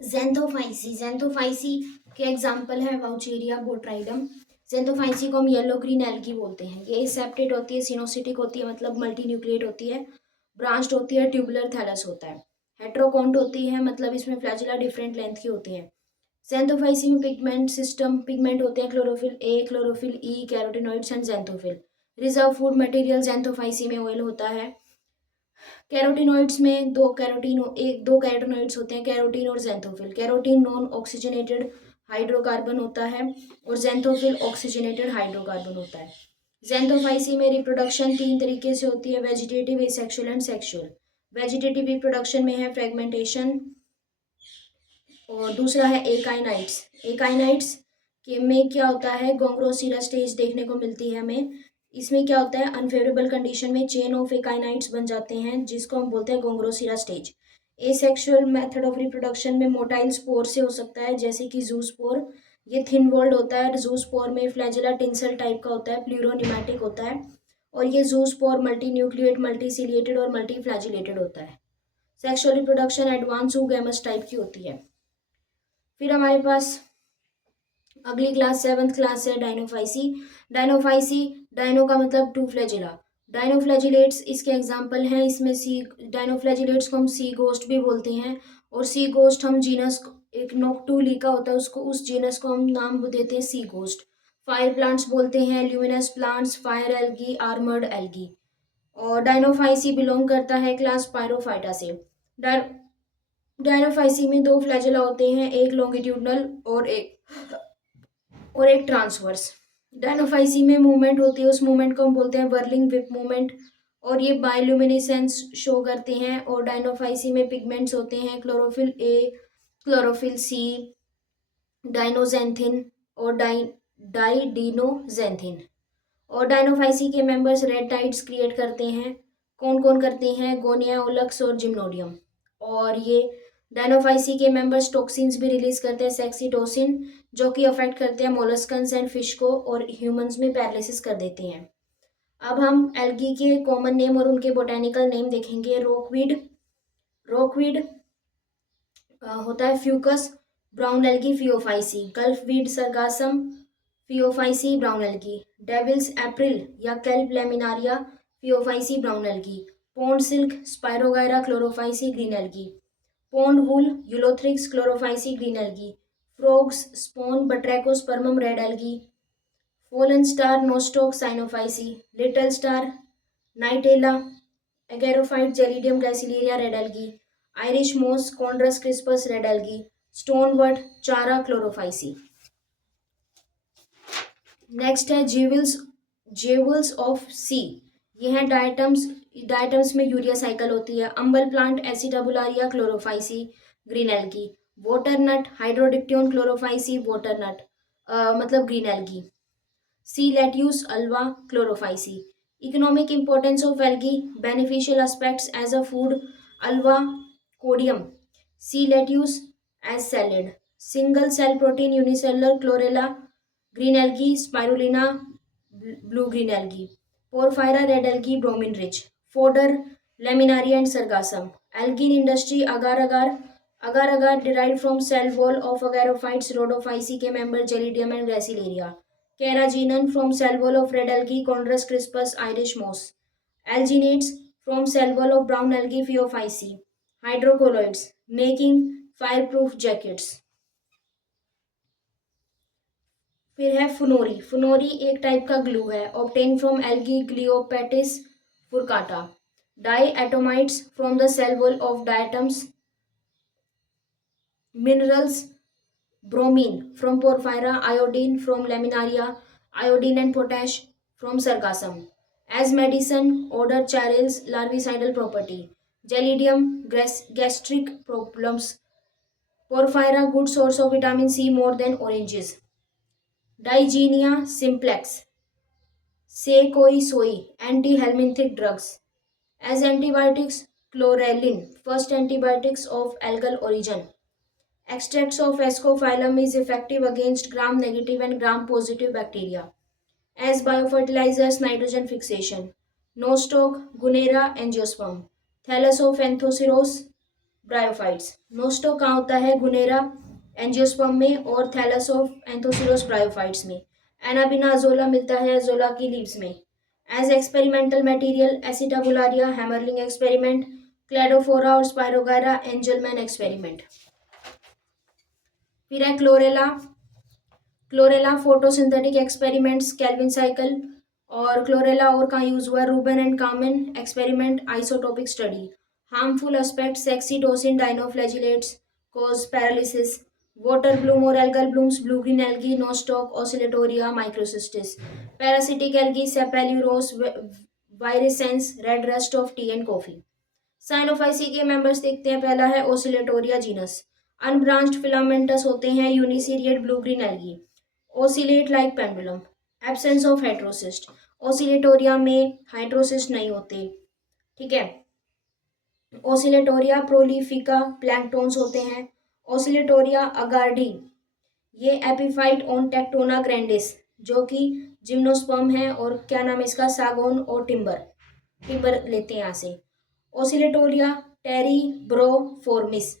जेंथोफाइसी के एग्जाम्पल है वाउचेरिया बोट्राइडम। जेंथोफाइसी को हम येलो ग्रीन एल्गी बोलते हैं। ये सेप्टेट होती है, सिनोसिटिक होती है मतलब मल्टी न्यूक्लिएट होती है, ब्रांच्ड होती है, ट्यूबुलर थैलस होता है, हेट्रोकॉन्ट होती है मतलब इसमें फ्लैजिला डिफरेंट लेंथ की होती है। जेंथोफाइसी में पिगमेंट होते हैं, chlorophyll A, chlorophyll E, carotenoids and xanthophyll. Reserve food material xanthophyceae में ऑयल होता है। कैरोटिनॉइड्स में दो कैरोटिनॉइड्स होते हैं, कैरोटीन और xanthophyll. Carotene non oxygenated hydrocarbon होता है और जेंथोफिल ऑक्सीजनेटेड हाइड्रोकार्बन होता है। जेंथोफाइसी में रिप्रोडक्शन तीन तरीके से होती है, vegetative, asexual and sexual. Vegetative reproduction में है फ्रेगमेंटेशन, और दूसरा है एकाइनाइट्स। एकाइनाइट्स के में क्या होता है, गोंग्रोसीरा स्टेज देखने को मिलती है हमें। इसमें क्या होता है, अनफेवरेबल कंडीशन में चेन ऑफ एकाइनाइट्स बन जाते हैं जिसको हम बोलते हैं gongrosira stage. Asexual method of reproduction में मोटाइल स्पोर से हो सकता है जैसे कि जूस्पोर। ये थिन वॉल्ड होता है। जूस्पोर में फ्लैजिला टिंसल टाइप का होता है, प्लूरोनिमैटिक होता है। और ये जूस्पोर मल्टी न्यूक्लिएट, मल्टीसिलिएटेड और मल्टी फ्लैजिलेटेड होता है। Sexual reproduction advance gamos type की होती है। फिर हमारे पास अगली क्लास 7th क्लास है डायनोफाइसी। डायनोफाइसी, डायनो का मतलब टू फ्लैजिला। डायनोफ्लैजिलेट्स इसके एग्जाम्पल हैं। इसमें सी डायनोफ्लैजिलेट्स को हम सी गोस्ट भी बोलते हैं। और सी गोस्ट हम जीनस, एक नोक्टुलिका होता है उसको, उस जीनस को हम नाम देते हैं सी गोस्ट। फायर प्लांट्स बोलते हैं, luminous plants, fire algae, armoured algae. और डायनोफाइसी बिलोंग करता है क्लास पायरोफाइटा से। डायनोफाइसी में दो फ्लैजिला होते हैं, एक लॉन्गिट्यूडनल और एक ट्रांसवर्स। डायनोफाइसी में मूवमेंट होती है, उस मूवमेंट को हम बोलते हैं वर्लिंग विप मूवमेंट। और ये बायोल्यूमिनेसेंस शो करते हैं। और डायनोफाइसी में पिगमेंट्स होते हैं, क्लोरोफिल ए, क्लोरोफिल सी, डाइनोजेंथिन और डाइडिनोजेंथिन। और डायनोफाइसी के मेंबर्स रेड टाइड्स क्रिएट करते हैं। कौन कौन करते हैं, गोनिया, ओलक्स और जिम्नोडियम। और ये डायनोफाइसी के मेंबर्स टॉक्सिन्स भी रिलीज करते हैं, सेक्सीटोसिन, जो कि अफेक्ट करते हैं मोलस्कन्स एंड फिश को और ह्यूमंस में पैरालिसिस कर देते हैं। अब हम एल्गी के कॉमन नेम और उनके बोटेनिकल नेम देखेंगे। रॉकवीड, रॉकवीड होता है fucus, brown algae phaeophyceae. Gulf weed sargassum, phaeophyceae, brown algae. Devil's apron या kelp laminaria, phaeophyceae, brown algae. Pond silk, spirogyra, chlorophyceae, green algae. Pond wool, ulothrix, chlorophyceae, green algae. Frog's spawn, batrachospermum, red algae. Fallen star, nostoc, cyanophyceae. Little star, nitella, agarophyte, gelidium gracilaria, red algae. Irish moss, chondrus crispus, red algae. Stonewort, chara, chlorophyceae. Next है jewels, jewels of sea. ये है diatoms, diatoms में urea cycle होती है। Umbrella plant, acetabularia, chlorophyceae, green algae. Water net, hydrodictyon, chlorophyceae, water net मतलब green algae. Sea lettuce, ulva, chlorophyceae. Economic importance of algae, beneficial aspects as a food, ulva codium, sea lettuce as salad. Single cell protein, unicellular, chlorella, green algae, spirulina, blue green algae. Porphyra, red algae, bromine rich. Fodder, laminaria and sargassum. Algae in industry, agar agar, agar agar derive from cell wall of अगैरोफाइट्स, Rhodophyceae के member gelidium and gracilaria. Carrageenan from cell wall of red algae, Chondrus crispus, Irish moss. Alginates from cell wall of brown algae, Phaeophyceae. Hydrocolloids making fireproof jackets. फिर है फुनोरी। फुनोरी एक type का glue है, obtain from algae gloiopeltis furcata. Diatomites from the cell wall of diatoms. Minerals, bromine from porphyra, iodine from laminaria, iodine and potash from sargassum. As medicine, odor, charils, larvicidal property. Gelidium, gastric problems. Porphyra, good source of vitamin C more than oranges. Digenea simplex, say koi soy, anti-helminthic drugs. As antibiotics, chlorelin, first antibiotics of algal origin. Extracts of Ascophyllum is effective against gram-negative and gram-positive bacteria. As biofertilizers, nitrogen fixation. Nostoc, Gunera, Angiosperm. Thallus of Anthoceros, bryophytes. Nostoc कहाँ होता है? Gunnera angiosperm में और thallus of anthoceros bryophytes में। Anabaena azolla मिलता है azolla की leaves में। As experimental material acetabularia Hammerling experiment, cladophora और स्पायरोगायरा एंजलमैन एक्सपेरिमेंट। फिर है chlorella. Chlorella photosynthetic experiments Calvin cycle. और क्लोरेला और कहाँ यूज हुआ? Ruben and Kamen experiment isotopic study. Harmful aspect saxitoxin dinoflagellates cause paralysis. Water bloom or algal blooms, blue green algae, nostoc, oscillatoria, microcystis. Parasitic algae, Sapelurus virescens, red rust of tea and coffee. Cyanophyceae के members देखते हैं। पहला है Oscillatoria genus. Unbranched filamentous होते हैं uniseriate blue green algae. Oscillate like pendulum. Absence of heterocyst. Oscillatoria में heterocyst नहीं होते। ठीक है। ओसिलेटोरिया प्रोलिफिका प्लैंक्टोन्स होते हैं। ओसिलेटोरिया अगार्डी ये एपिफाइट ऑन टेक्टोना ग्रैंडिस जो कि जिम्नोस्पर्म है और क्या नाम है इसका? सागोन और टिम्बर। टिम्बर लेते हैं यहाँ से। Oscillatoria terebriformis.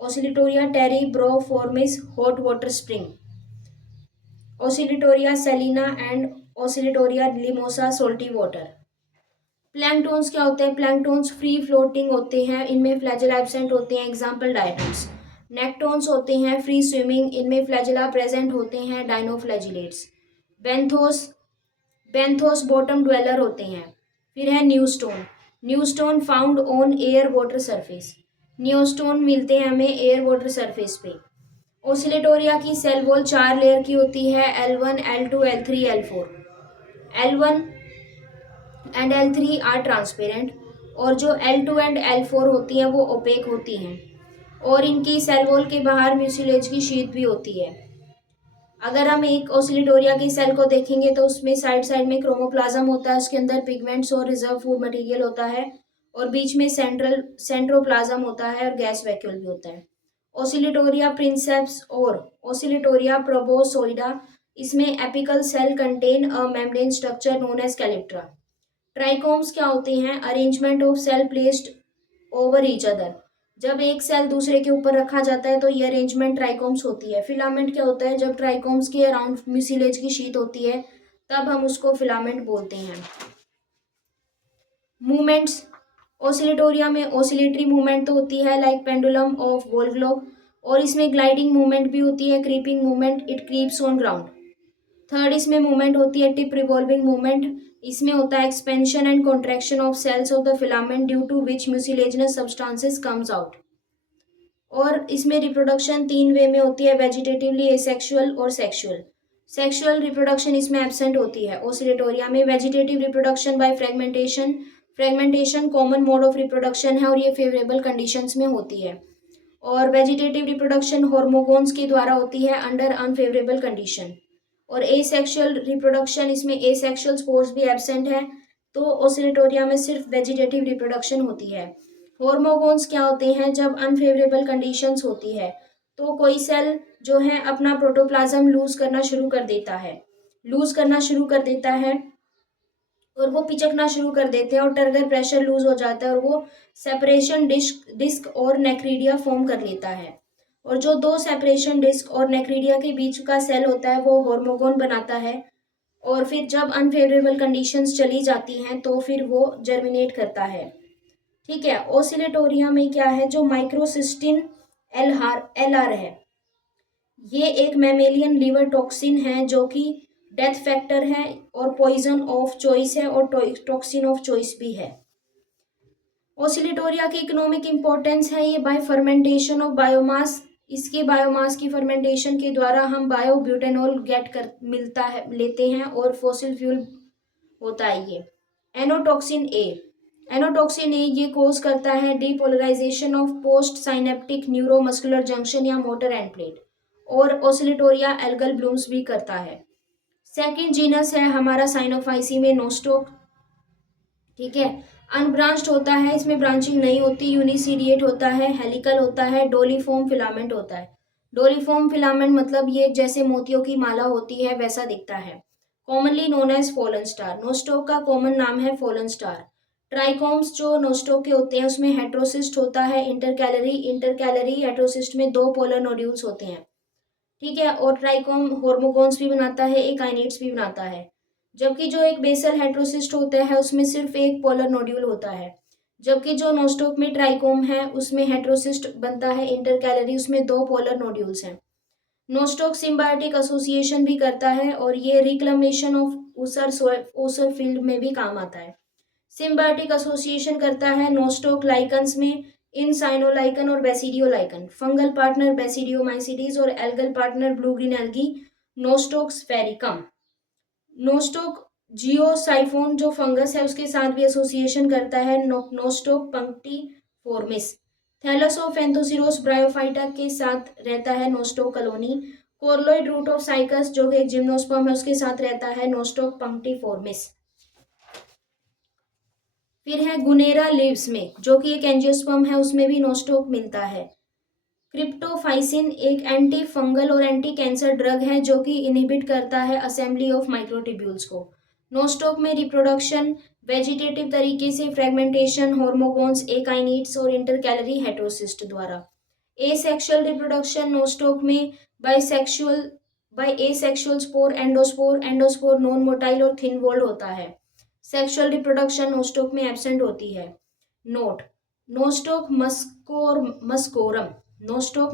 Oscillatoria terebriformis hot water spring. Oscillatoria salina and oscillatoria limosa salty water. Planktons क्या होते हैं? प्लैंक्टोन्स फ्री फ्लोटिंग होते हैं, इनमें फ्लैजेला एब्सेंट होते हैं, एग्जाम्पल डायटम्स। नेक्टोन्स होते हैं फ्री स्विमिंग, इनमें फ्लैजेला प्रेजेंट होते हैं, dinoflagellates. Benthos benthos bottom dweller होते हैं। फिर है neuston. Neuston found on air water surface. Neuston मिलते हैं हमें एयर वाटर सरफेस पे। ओसिलेटोरिया की सेल वॉल 4 लेयर की होती है, L1, L2, L3, L4। L1 and L3 are transparent और जो L2 एंड L4 होती हैं वो ओपेक होती हैं और इनकी सेल वॉल के बाहर म्यूसिलेज की शीट भी होती है। अगर हम एक ओसिलेटोरिया की सेल को देखेंगे तो उसमें साइड साइड में क्रोमोप्लाज्म होता है, उसके अंदर पिगमेंट्स और रिजर्व फूड मटेरियल होता है और बीच में सेंट्रोप्लाज्म होता है और गैस वैक्यूल भी होता है। ओसिलेटोरिया प्रिंसेप्स और ओसिलेटोरिया प्रोबोसोइडा, इसमें apical cell contain a membrane structure known as calyptra. Trichomes क्या होते हैं? Arrangement of cell placed over each other. जब एक सेल दूसरे के ऊपर रखा जाता है तो ये अरेंजमेंट ट्राइकोम्स होती है। फिलामेंट क्या होता है? जब ट्राइकोम्स के अराउंड म्यूसिलेज की शीट होती है तब हम उसको फिलामेंट बोलते हैं। मूवमेंट्स ओसिलेटोरिया में ओसिलेटरी मूवमेंट तो होती है लाइक पेंडुलम ऑफ वोल्गलोग और इसमें ग्लाइडिंग मूवमेंट भी होती है, creeping movement, it creeps on ground. Third इसमें मूवमेंट होती है टिप रिवॉल्विंग मूवमेंट, इसमें होता है expansion and contraction of cells of the filament due to which mucilaginous substances comes out. और इसमें रिप्रोडक्शन 3 वे में होती है, वेजिटेटिवली, एसेक्सुअल और सेक्सुअल। सेक्सुअल रिप्रोडक्शन इसमें एब्सेंट होती है ओसिलेटोरिया में। Vegetative reproduction by fragmentation, fragmentation common mode of reproduction है और ये फेवरेबल कंडीशंस में होती है। और वेजिटेटिव रिप्रोडक्शन हार्मोगोन्स के द्वारा होती है अंडर अनफेवरेबल कंडीशन। और एसेक्सुअल रिप्रोडक्शन, इसमें एसेक्सुअल स्पोर्स भी एब्सेंट है, तो ओसिलेटोरिया में सिर्फ वेजिटेटिव रिप्रोडक्शन होती है। हार्मोगोन्स क्या होते हैं? जब अनफेवरेबल कंडीशंस होती है तो कोई सेल जो है अपना प्रोटोप्लाज्म लूज करना शुरू कर देता है, और वो पिचकना शुरू कर देते हैं और टर्गर प्रेशर लूज हो जाता है और वो सेपरेशन डिस्क और नेक्रीडिया फॉर्म कर लेता है। और जो 2 सेपरेशन डिस्क और नेक्रीडिया के बीच का सेल होता है वो हार्मोगोन बनाता है और फिर जब अनफेवरेबल कंडीशंस चली जाती हैं तो फिर वो जर्मिनेट करता है। ठीक है। ओसिलेटोरिया में क्या है? जो माइक्रोसिस्टिन LR है, ये एक मैमेलियन लिवर टॉक्सिन है जो कि डेथ फैक्टर है और पॉइजन ऑफ चॉइस है और टॉक्सिन ऑफ चॉइस भी है। ओसिलेटोरिया की इकोनॉमिक इंपॉर्टेंस है ये बाय फर्मेंटेशन ऑफ बायोमास, इसके बायोमास की फर्मेंटेशन के द्वारा हम बायोब्यूटेनॉल मिलता है, लेते हैं और फॉसिल फ्यूल होता है ये। एनोटॉक्सिन ए ये कोज करता है depolarization of post synaptic neuromuscular junction या मोटर एंड प्लेट और ओसिलेटोरिया एल्गल ब्लूम्स भी करता है। सेकंड जीनस है हमारा साइनोफाइसी में नोस्टोक। ठीक है। अनब्रांच्ड होता है, इसमें ब्रांचिंग नहीं होती, यूनिसीरिएट होता है, हेलिकल होता है, डोलीफॉर्म फिलामेंट होता है। डोलीफॉर्म फिलामेंट मतलब ये जैसे मोतियों की माला होती है वैसा दिखता है। Commonly known as fallen star. Nostoc का कॉमन नाम है फॉलन स्टार। ट्राइकोम्स जो नोस्टोक के होते हैं उसमें हेट्रोसिस्ट होता है, इंटरकैलरी हेट्रोसिस्ट में 2 पोलर नोड्यूल्स होते हैं, ठीक है। और ट्राइकोम होर्मोगोन्स भी बनाता है, एक काइनेट्स भी बनाता है। जबकि जो एक बेसल हेट्रोसिस्ट होता है उसमें सिर्फ एक पोलर नोड्यूल होता है। जबकि जो नोस्टोक में ट्राइकोम है उसमें हेट्रोसिस्ट बनता है, इंटरकैलरी उसमें 2 पोलर नोड्यूल्स हैं। नोस्टोक सिम्बायोटिक एसोसिएशन भी करता है और ये रिक्लेमेशन ऑफ ओसर फील्ड में भी काम आता है। सिम्बायोटिक एसोसिएशन करता है नोस्टोक लाइकन्स में इन साइनोलाइकन और बेसिडियोलाइकन, फंगल पार्टनर बेसिडियोमाइसिडीज और algal partner blue green algae, nostoc sphaericum. Nostoc geosiphon जो फंगस है उसके साथ भी एसोसिएशन करता है, nostoc punctiforme. Thallus of anthoceros bryophyta के साथ रहता है nostoc colony. Coralloid root of cycas जो कि एक जिम्नोस्पर्म है उसके साथ रहता है नोस्टोक पंक्टिफोर्मिस। फिर है गुनेरा लीव्स में जो कि एक एंजियोस्पर्म है उसमें भी नोस्टोक मिलता है। क्रिप्टोफाइसिन एक एंटी फंगल और एंटी कैंसर ड्रग है जो कि इनहिबिट करता है असेंबली ऑफ माइक्रोट्यूब्यूल्स को। नोस्टोक में रिप्रोडक्शन वेजिटेटिव तरीके से फ्रेगमेंटेशन होर्मोगोन्स एकाइनेट्स और इंटरकैलरी हेट्रोसिस्ट द्वारा। एसेक्सुअल रिप्रोडक्शन नोस्टोक में by asexual spore endospore non motile और थिन वॉल्ड होता है। सेक्सुअल रिप्रोडक्शन नोस्टोक में एब्सेंट होती है। नोट, नोस्टोक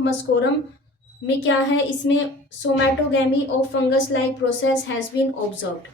मस्कोरम में क्या है, इसमें somatogamy of fungus like process has been observed.